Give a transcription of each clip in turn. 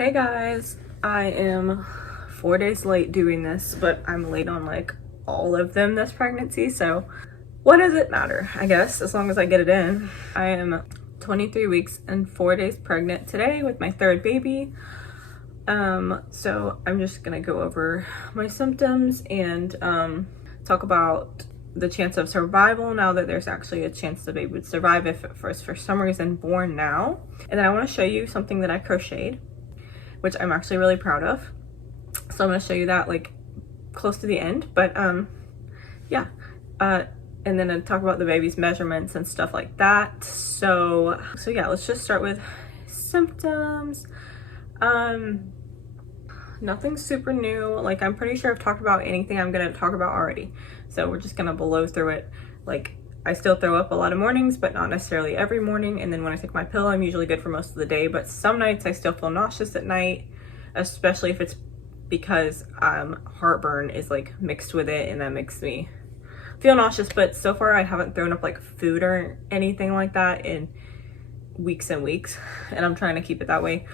Hey guys, I am 4 days late doing this, but I'm late on like all of them this pregnancy, so what does it matter? I guess as long as I get it in. I am 23 weeks and 4 days pregnant today with my third baby. So I'm just gonna go over my symptoms and talk about the chance of survival now that there's actually a chance the baby would survive if it was for some reason born now. And then I want to show you something that I crocheted, which I'm actually really proud of. So I'm gonna show you that like close to the end, but yeah. And then I'll talk about the baby's measurements and stuff like that. So yeah, let's just start with symptoms. Nothing super new. Like I'm pretty sure I've talked about anything I'm gonna talk about already. So we're just gonna blow through it. Like I still throw up a lot of mornings, but not necessarily every morning. And then when I take my pill, I'm usually good for most of the day. But some nights I still feel nauseous at night, especially if it's because heartburn is like mixed with it, and that makes me feel nauseous. But so far I haven't thrown up like food or anything like that in weeks and weeks, and I'm trying to keep it that way.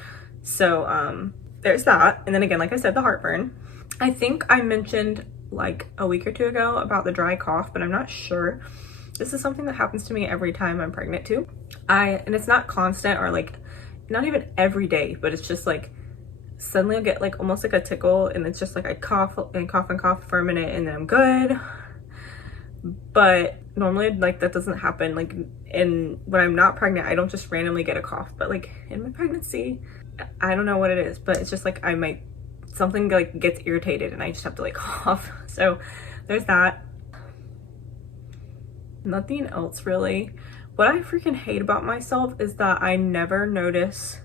So there's that. And then again, like I said, the heartburn. I think I mentioned like a week or two ago about the dry cough, but I'm not sure. This is something that happens to me every time I'm pregnant too. And it's not constant or like not even every day, but it's just like suddenly I'll get like almost like a tickle, and it's just like I cough and cough and cough for a minute and then I'm good. But normally like that doesn't happen. Like when I'm not pregnant, I don't just randomly get a cough, but like in my pregnancy, I don't know what it is, but it's just like something like gets irritated and I just have to like cough. So there's that. Nothing else really. What I freaking hate about myself is that I never notice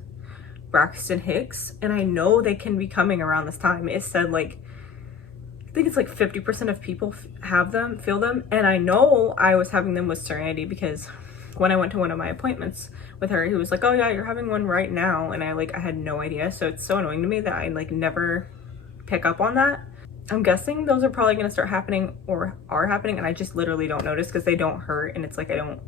Braxton Hicks, and I know they can be coming around this time. It said like, I think it's like 50% of people feel them, and I know I was having them with Serenity because when I went to one of my appointments with her, he was like, oh yeah, you're having one right now, and I had no idea. So it's so annoying to me that I like never pick up on that. I'm guessing those are probably going to start happening or are happening, and I just literally don't notice because they don't hurt, and it's like I don't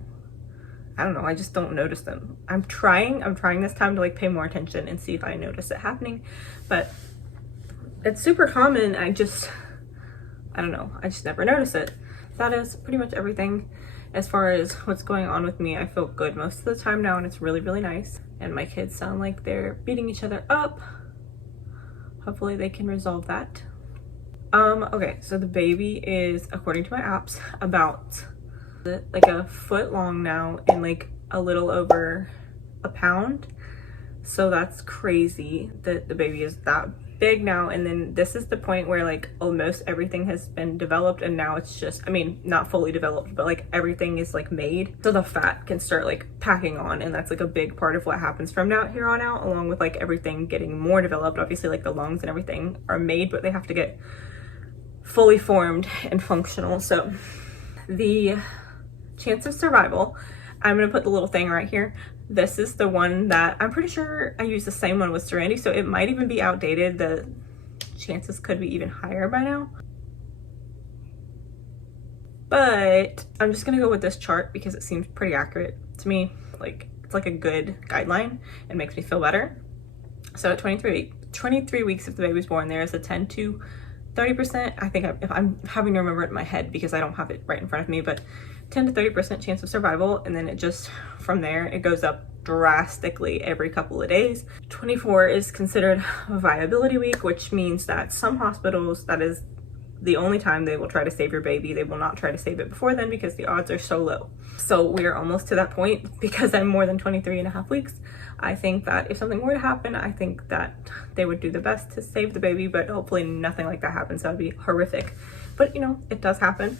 know, I just don't notice them. I'm trying this time to like pay more attention and see if I notice it happening, but it's super common. I don't know, I just never notice it. That is pretty much everything as far as what's going on with me. I feel good most of the time now, and it's really, really nice. And my kids sound like they're beating each other up. Hopefully they can resolve that. Okay, so the baby is, according to my apps, about like a foot long now and like a little over a pound. So that's crazy that the baby is that big now. And then this is the point where like almost everything has been developed, and now it's just, I mean, not fully developed, but like everything is like made so the fat can start like packing on, and that's like a big part of what happens from now here on out, along with like everything getting more developed. Obviously like the lungs and everything are made, but they have to get fully formed and functional. So the chance of survival, I'm gonna put the little thing right here. This is the one that I'm pretty sure I use the same one with Serenity, so it might even be outdated. The chances could be even higher by now, but I'm just gonna go with this chart because it seems pretty accurate to me. Like it's like a good guideline and makes me feel better. So at 23 weeks if the baby's born, there is a 10 to 30%, I think, if I'm having to remember it in my head because I don't have it right in front of me, but 10 to 30% chance of survival. And then it just, from there, it goes up drastically every couple of days. 24 is considered a viability week, which means that some hospitals, that is the only time they will try to save your baby. They will not try to save it before then because the odds are so low. So we're almost to that point. Because I'm more than 23 and a half weeks, I think that if something were to happen, I think that they would do the best to save the baby, but hopefully nothing like that happens. That would be horrific. But you know, it does happen.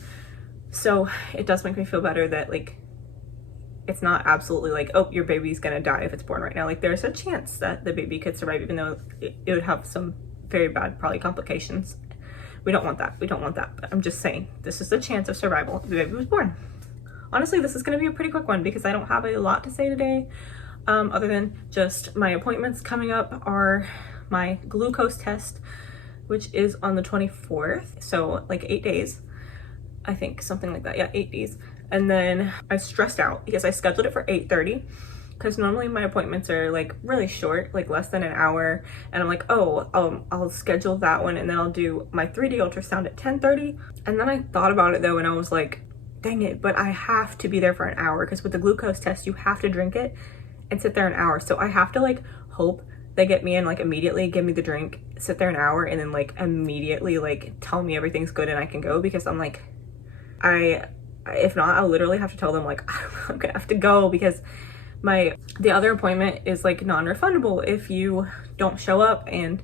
So it does make me feel better that like, it's not absolutely like, oh, your baby's gonna die if it's born right now. Like there's a chance that the baby could survive, even though it would have some very bad, probably complications. We don't want that. We don't want that. But I'm just saying, this is the chance of survival if the baby was born. Honestly, this is going to be a pretty quick one because I don't have a lot to say today. Other than just my appointments coming up are my glucose test, which is on the 24th. So like 8 days, I think, something like that. Yeah, 8 days. And then I stressed out because I scheduled it for 8:30. because normally my appointments are like really short, like less than an hour, and I'm like, oh, I'll schedule that one, and then I'll do my 3D ultrasound at 10:30. And then I thought about it though, and I was like, dang it, but I have to be there for an hour, because with the glucose test you have to drink it and sit there an hour. So I have to like hope they get me in like immediately, give me the drink, sit there an hour, and then like immediately like tell me everything's good and I can go, because I'm like, if not, I'll literally have to tell them like I'm gonna have to go, because the other appointment is like non-refundable if you don't show up. And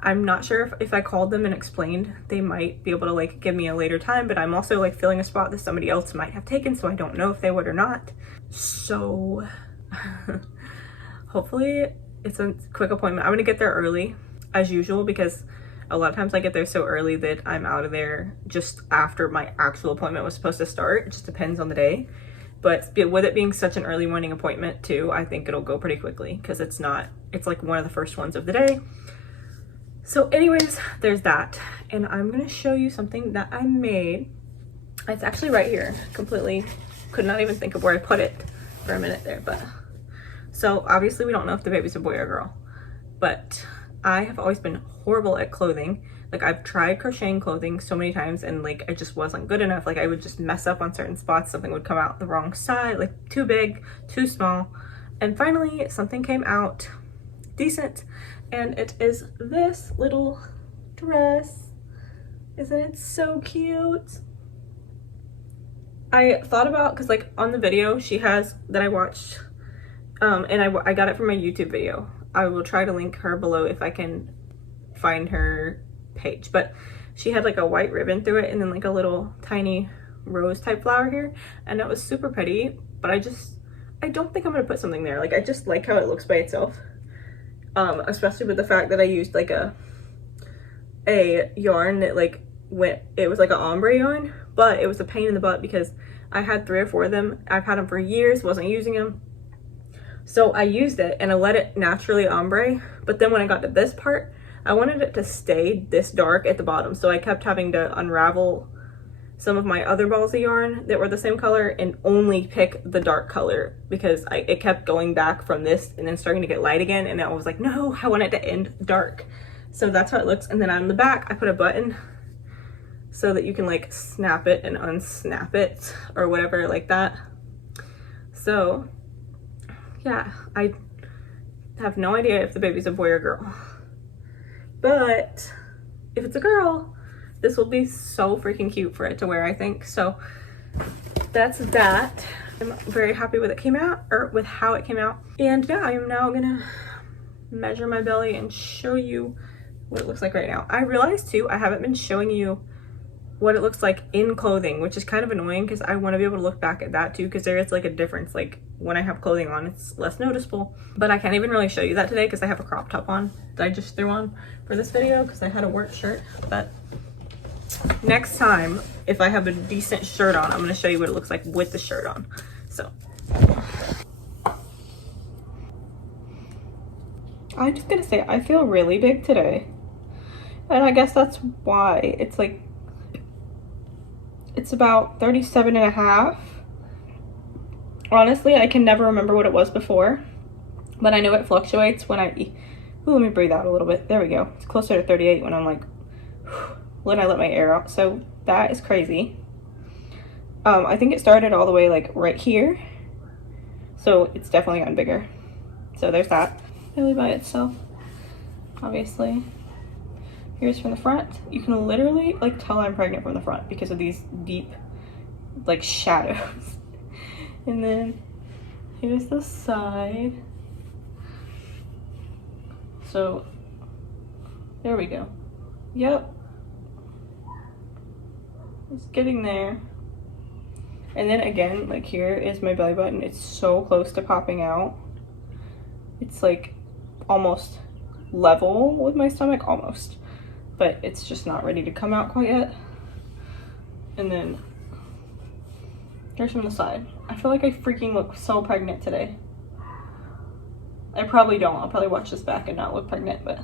I'm not sure if I called them and explained, they might be able to like give me a later time, but I'm also like filling a spot that somebody else might have taken, so I don't know if they would or not. So hopefully it's a quick appointment. I'm gonna get there early as usual, because a lot of times I get there so early that I'm out of there just after my actual appointment was supposed to start. It just depends on the day. But with it being such an early morning appointment too, I think it'll go pretty quickly, because it's like one of the first ones of the day. So anyways, there's that. And I'm gonna show you something that I made. It's actually right here. Completely could not even think of where I put it for a minute there. But so obviously we don't know if the baby's a boy or a girl, but I have always been horrible at clothing. Like I've tried crocheting clothing so many times, and like I just wasn't good enough. Like I would just mess up on certain spots. Something would come out the wrong side, like too big, too small. And finally something came out decent, and it is this little dress. Isn't it so cute? I thought about, because like on the video she has that I watched, and I got it from a YouTube video. I will try to link her below if I can find her page, but she had like a white ribbon through it and then like a little tiny rose type flower here, and it was super pretty. But I don't think I'm gonna put something there. Like I just like how it looks by itself, especially with the fact that I used like a yarn that like it was like an ombre yarn, but it was a pain in the butt because I had 3 or 4 of them. I've had them for years, wasn't using them. So I used it and I let it naturally ombre, but then when I got to this part, I wanted it to stay this dark at the bottom. So I kept having to unravel some of my other balls of yarn that were the same color and only pick the dark color, because it kept going back from this and then starting to get light again. And I was like, no, I want it to end dark. So that's how it looks. And then on the back, I put a button so that you can like snap it and unsnap it or whatever like that. So yeah, I have no idea if the baby's a boy or girl, but if it's a girl, this will be so freaking cute for it to wear, I think. So that's that. I'm very happy with with how it came out. And yeah, I am now gonna measure my belly and show you what it looks like right now. I realized too, I haven't been showing you what it looks like in clothing, which is kind of annoying because I want to be able to look back at that too, because there is like a difference. Like when I have clothing on, it's less noticeable, but I can't even really show you that today because I have a crop top on that I just threw on for this video because I had a work shirt. But next time, if I have a decent shirt on, I'm going to show you what it looks like with the shirt on. So I'm just gonna say I feel really big today, and I guess that's why. It's like, it's about 37 and a half. Honestly, I can never remember what it was before, but I know it fluctuates when I eat. Ooh, let me breathe out a little bit. There we go. It's closer to 38 when I'm like, when I let my air out. So that is crazy. I think it started all the way like right here, so it's definitely gotten bigger. So there's that. Belly by itself, obviously. Here's from the front. You can literally like tell I'm pregnant from the front because of these deep like shadows. And then here's the side. So there we go. Yep, it's getting there. And then again, like here is my belly button. It's so close to popping out. It's like almost level with my stomach, almost, but it's just not ready to come out quite yet. And then here's from the side. I feel like I freaking look so pregnant today. I probably don't. I'll probably watch this back and not look pregnant, but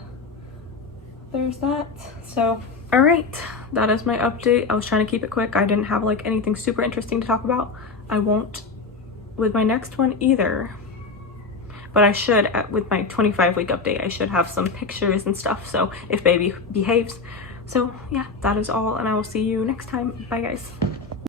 there's that. So all right, that is my update. I was trying to keep it quick. I didn't have like anything super interesting to talk about. I won't with my next one either. but I should, with my 25-week update, I should have some pictures and stuff, so if baby behaves. So yeah, that is all, and I will see you next time. Bye guys.